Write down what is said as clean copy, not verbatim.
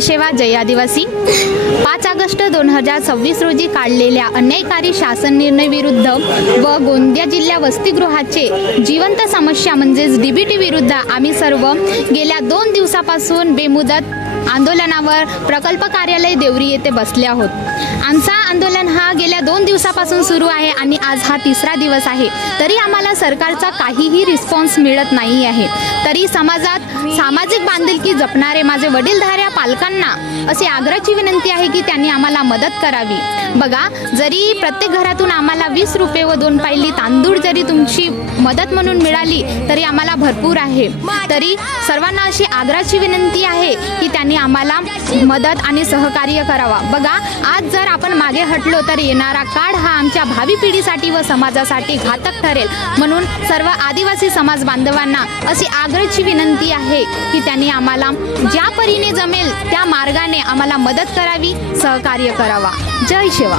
जय शेवा जय आदिवासी। 5 ऑगस्ट 2026 रोजी काढलेल्या अन्यायकारी शासन निर्णय विरुद्ध व गोंदिया जिल्हा वसतिगृहाचे जिवंत समस्या म्हणजेच DBT विरुद्ध आम्ही सर्व गेल्या 2 दिवसापासून बेमुदत आंदोलनावर प्रकल्प कार्यालय देवरी येथे बसले आहोत। आमचा आंदोलन हा गेल्या 2 दिवसापासून सुरू आहे आणि आज हा 3रा दिवस आहे। तरी आम्हाला सरकारचा काहीही रिस्पॉन्स मिळत नाही आहे। तरी समाजात सामाजिक बांधिलकी जपणारे माझे वडीलधाऱ्या पालकांना अशी आग्रहाची विनंती आहे की त्यांनी आम्हाला मदत करावी। बघा, जरी प्रत्येक घरातून आम्हाला 20 रुपये व 2 पायली तांदूळ जरी तुमची मदत म्हणून मिळाली तरी आम्हाला भरपूर आहे। तरी सर्वांना अशी आग्रहाची विनंती आहे की त्यांनी आम्हाला मदत आणि सहकार्य करावा। बघा, आज जर आपण मागे हटलो तर येणारा काळ हा आमच्या भावी पिढीसाठी व समाजासाठी घातक ठरेल। म्हणून सर्व आदिवासी समाज बांधवांना अशी आग्रहाची विनंती आहे की त्यांनी आम्हाला ज्या परीने जमेल त्या मार्गाने आम्हाला मदत करावी, सहकार्य करावा। जय शेवा।